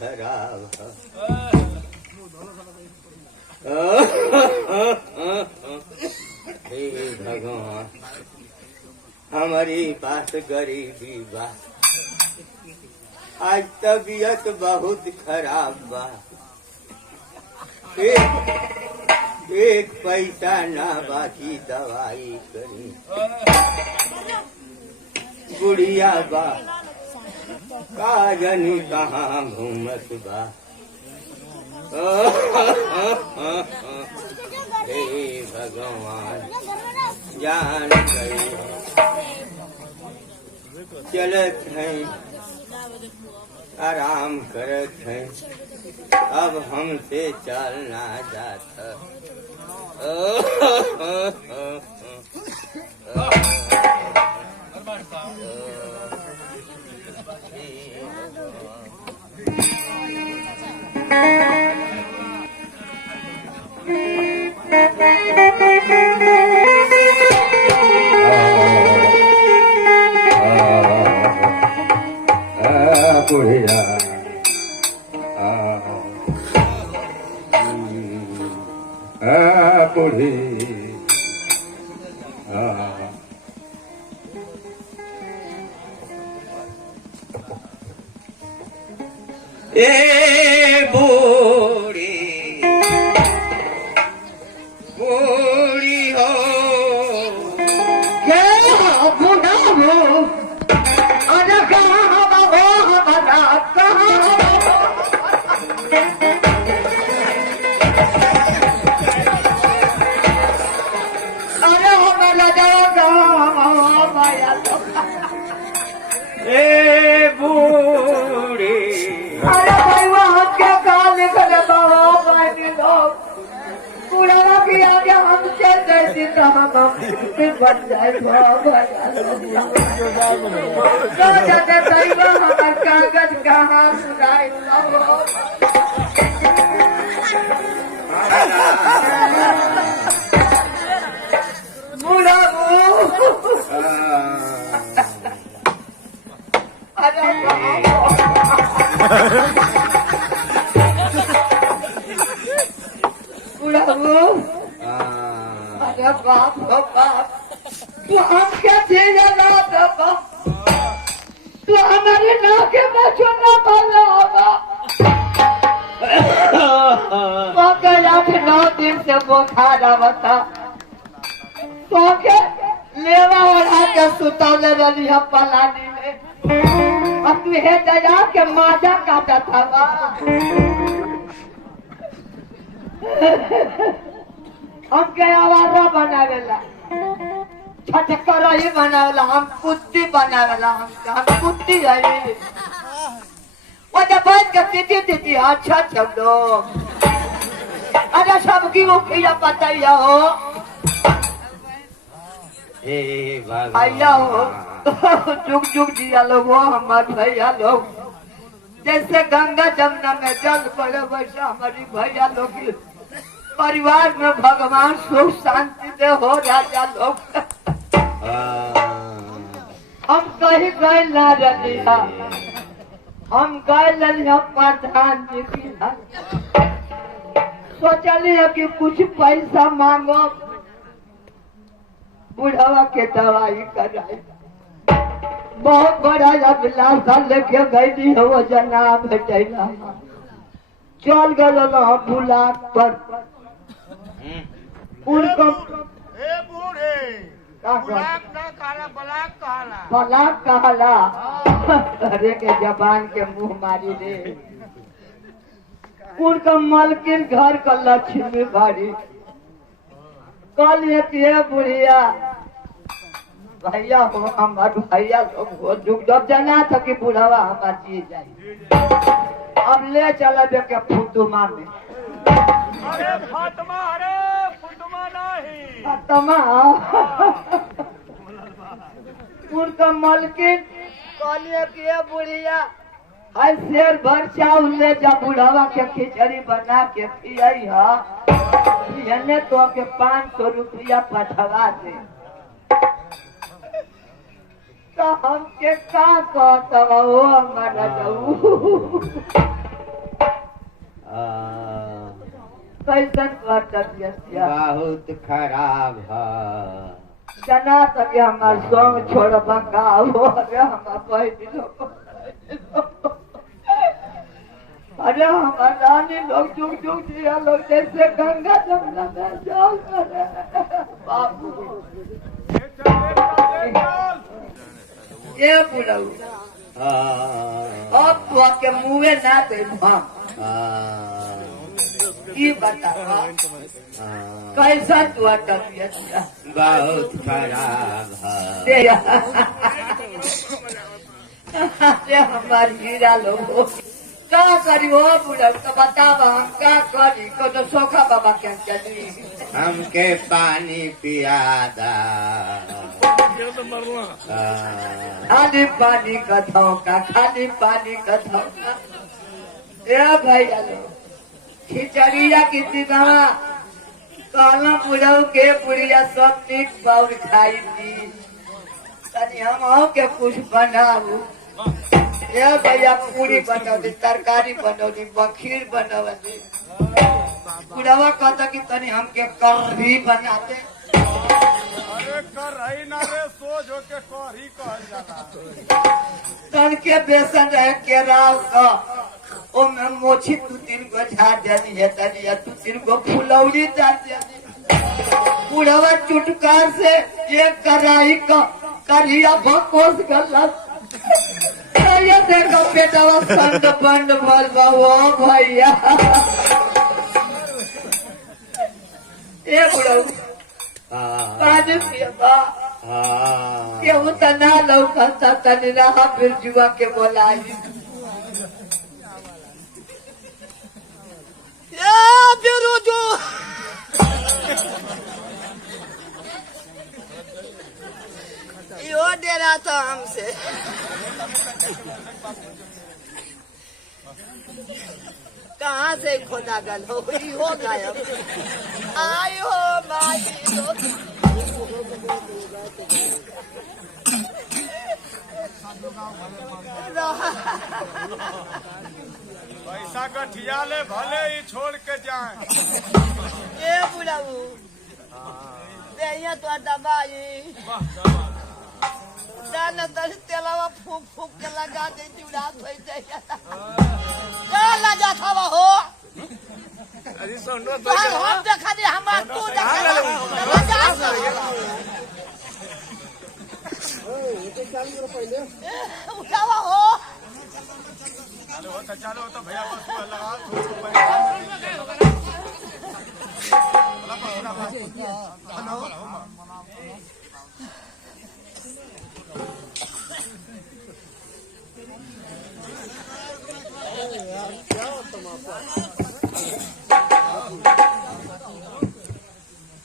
खराब हे भगवान हमारी पास गरीबी बा आज तबीयत बहुत खराब बा एक पैसा ना बाकी दवाई करी गुड़िया बा का जानी कहाँ घूमत बा हे भगवान जान गई चलत हैं आराम करत हैं अब हमसे चलना जाता बूढ़ी हो क्या बूढ़ा हो अरे कहाँ अरे हो ए बूढ़ी अरे भाई वहाँ क्या काल करे पूरा किया गया हमसे जैसी हम बन जाए हमारे कागज कहाँ सुनाई बुरा अरे बाप रो बाप तू हम क्या झेलेगा तू हमारे नाव के बच्चों न पाला होगा तो कल 8-9 दिन से बुखार आवता तो के लेवा ओढ़ा के सुतौले रही है पलानी में अपने हे दया के माजा काटा था हमके आवारा बनावेला छटकरा ही बनावेला हम कुत्ती बनावेला हम कुत्ती है वो जब बैठ के पीती पीती अच्छा लोग अरे सबकी वो खिया पतैया हो भैया हो जुग जुग जिया लोग हो हमारे भैया लोग जैसे गंगा जमुना में जल पड़े वैसे हमारी भैया लोग परिवार में भगवान सुख शांति दे हो राजा लोग हम कहीं गए ना रनिया हम गए रनिया प्रधान जी की सोचली है कि कुछ पैसा मांगो बुढ़ावा के दवाई कराई बहुत बड़ा अभिलाषा लेके गई हो जना भेटेला चल गल बुलाक पर उनको बलाक कहला अरे के जबान के मुंह मारी रे उनका मालकिन घर का लक्ष्मी बाड़ी कल ये बुढ़िया भैया हो हमारे भैया लोग हो जुग जब जाना था कि बुढ़ावा हमार जी जाए अब ले चला दे के फुतुमा में अरे फातिमा नहीं फातिमा उनका मालकिन कहलिए कि बुढ़िया आज शेर भर चावल ले जा बुढ़ावा के खिचड़ी बना के खियाई है तो के 500 रुपया पठवा दे तो हमके का कहता हो हमारा जाऊ कैसन हुआ तबियत यार? बहुत खराब है। जना तक हमार संग छोड़बा का हो रे हमार बहनी लोग। अरे हमार रानी लोग जुग जुग जिया लोग जैसे गंगा जमुना में जाओ करे बाबू। ये बुढ़ऊ अब तो के मुँहे ना दे की बतावा कैसा हुआ तबियत? बहुत खराब है। अरे हमारी हीरा लोग का करी हो बुढ़ा तो बतावा हम का करी को तो सोखा बाबा क्या चली हमके पानी पियादा। खाली पानी का धोखा खाली पानी का धोखा। ए भैया लोग खिचड़िया की दिना काला बुढ़ऊ के बुढ़िया सब नीक बाउर खाई थी तनी हम आओ के कुछ बनाऊ। ए भैया पूरी बनौली तरकारी बनौली बखीर बनौली बुढ़वा कहता कि तनी हमके कढ़ी बना दे। अरे कर रही ना रे सोच हो के करी कहल जाला। तन के बेसन रहे केराव का ओ में मोची 2-3 गो झाड़ देनी है तनी या 2-3 गो फुलौरी डाल देनी। बुढ़वा चुटकार से एक कढ़ाई का कढ़िया भकोस गलत ये देखो पेटवा संड बंड बोल बाबू भैया। ए बुढ़ऊ पानी पियबा केहू त ना लौकता तनी रहा बिरजुआ के बोलाई। बिरजू यो डेरा था हमसे कहाँ से खोदा गल हो गायब आयो माई पैसा का ठिया ले भले ही छोड़ के जाए। ए बुढ़ाऊ तो दबाई दाना दस तेलावा फूक फूक के लगा दे चूड़ा हो जाएगा का लगा था हो। अरे सुनो तो हम देखा दे हमार तू देखा उठावा हो। चलो तो भैया बस लगा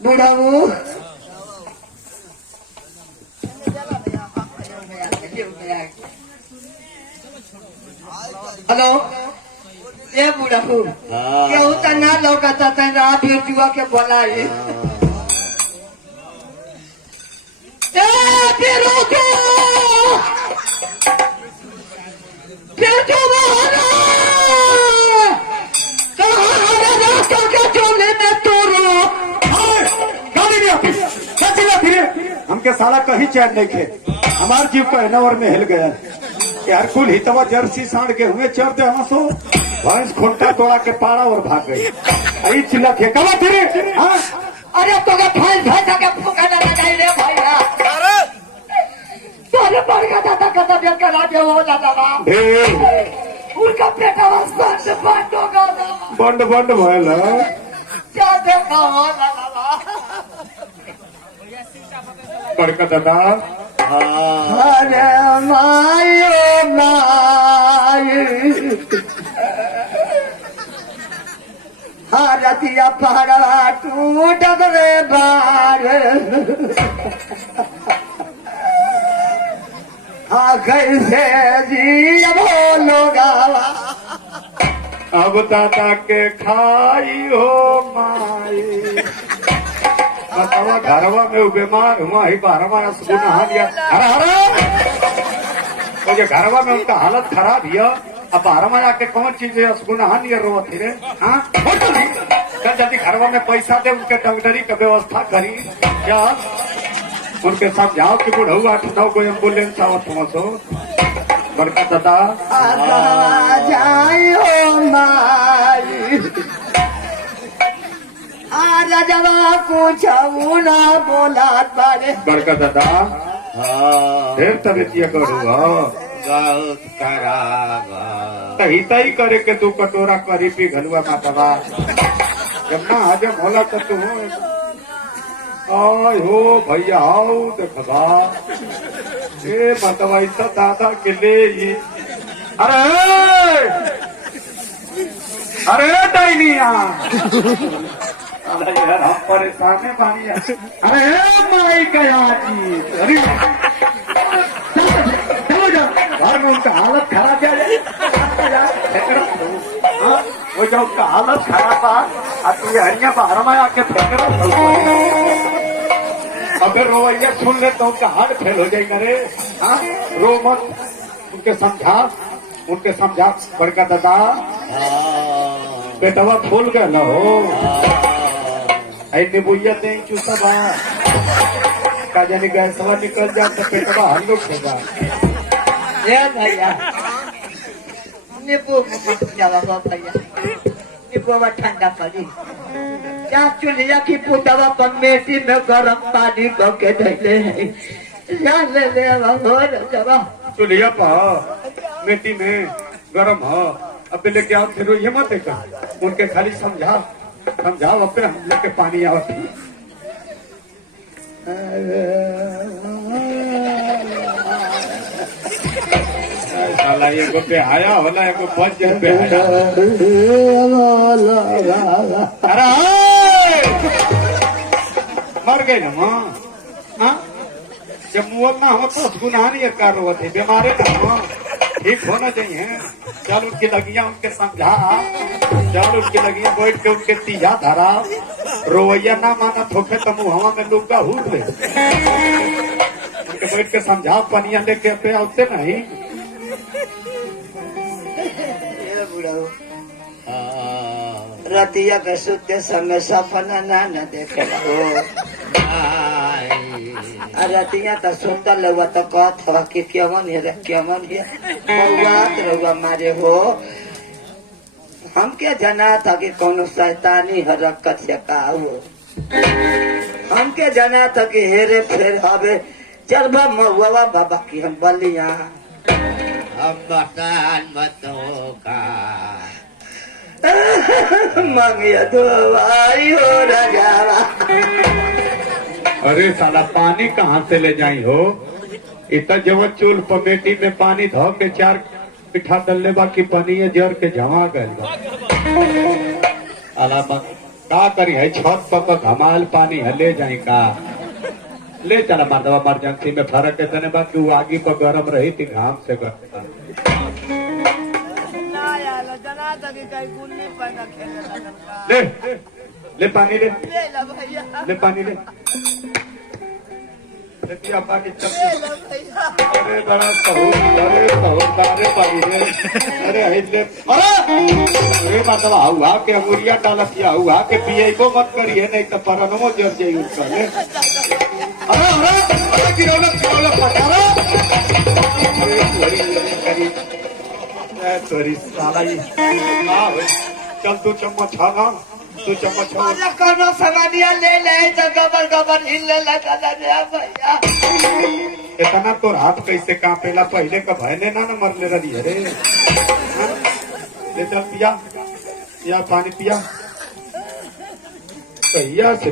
बुढ़ाऊ हेलो ये बुढ़ाऊ केहू त ना लौकता त ना बिरजुआ के बोलाई। हमके साला कहीं चैन नहीं खे हमार जीव पहनावर में हिल गया यार कुल ही तवा जर्सी साढ़ के हुए चढ़ दे हम सो भैंस खुंटा तोड़ा के पाड़ा और भाग गई आई चिल्ला थे कब फिरे। हाँ अरे तो के भैंस के फूका ना लगाई रे भैया तोरे पर का दादा का तबियत का राजे हो दादा उनका पेटा बंद बंद हो गया बंड बंड भयल क्या देखा हो दादा बड़का दादा। अरे मायो माई रतिया पहरा टूटत रे बार कैसे जिया लोगावा अब दादा के खाई हो माई बतावा घरवा में वो बीमार हुआ ही बारहवा नहा दिया हरा हरा वो जो घरवा में उनका हालत खराब है अब बारहवा जाके कौन चीज है असगुना नियर रो थे हाँ चल जल्दी घरवा में पैसा दे, उनके डॉक्टरी का व्यवस्था करी। क्या उनके समझाओ कि बुढ़ऊ 8-9 को एम्बुलेंस आवत हुआ सो। बड़का दादा जाओ मारी राजवा कुछ ना बोला बारे। बड़का दादा हाँ फिर तबियत करू बहुत खराब है। तही तही करे के तू कटोरा करी पी घलुआ मातावा। जब ना हजम होला तो तू आय हो भैया आओ देखबा ए मातावा इतना दादा के ले ये। अरे डाइनिया यार हम परेशान है पानी। अरे माई गया जी। अरे चलो जा घर में, उनका हालत खराब है। हाँ, वो जो उनका हालत खराब था तू ये हरिया बाहर में आके फेंक रहा। अगर रोवैया सुन ले तो उनका हार्ट फेल हो जाएगा रे। हाँ रो मत, उनके समझा बड़का दादा। बेटवा फूल गया ना हो ऐसे बुइया नहीं चूसबा का जानी गैसवा निकल जा तो पेटवा हल्लुक होगा। ये भैया नींबू जावा भैया, नींबू ठंडा पड़ी। क्या चूल्हा की पुतवा पर मेटी में गरम पानी को के धैले है। चूल्हा पर मेटी में गरम हो अब लेके आओ। फिर ये मत देखा उनके खाली समझाओ अपने हम लेके पानी आओ। साला एगो पे आया होला, एगो 5 पे आया। अरे मर गए ना माँ। हाँ जब मुँह ना हो तो गुनाह नहीं कर रहे थे, बीमारे ना हो ठीक होना चाहिए। चल उनकी लगिया उनके समझा, चल उनकी लगिया बैठ के उनके तीजा धरा। रोवैया ना माना थोके तो मुँहवा में लुगा हूट ले। उनके बैठ के समझा पनिया लेके पे आते नहीं। रतिया के सुते समय सपना ना देखे रतिया तो सुतल हुआ तो कहत हवा कि क्यों रहुआ मारे हो। हम क्या जाना था कि कौन शैतानी हरकत से का हो। हम क्या जाना था कि हेरे फेर हवे चल महुआ बाबा की हम बलिया। अब बसान मत होगा मंगिया तो भाई हो राजा। अरे साला पानी कहाँ से ले जाई हो। इतना जब चूल पमेटी में पानी धो के 4 पिठा डलने बाकी पनिया जर के जमा गए का करी है। छत पर घमाल पानी है ले जाई का ले चला मर्दवा। इमरजेंसी में फर्क इतने बाकी वो आगे पर गर्म रही थी घाम से गर्म। ले पानी ले पानी ले पिया पानी चल। अरे बड़ा अरे पानी ले। अरे मतलब हुआ के अंगुरिया डालसिया हुआ के पिए को मत करिए नहीं तो परनमो जर जाई उसका ले। अरे गिरौला सॉरी साला ये चल तू चम्मच खाना, तू चम्मच कोनो सामानिया ले तो गबर हिले लगा भैया। इतना तो हाथ कैसे कांपेला पहले का भयने ना मरले रही। अरे ले चल पिया पानी पिया कहिया से।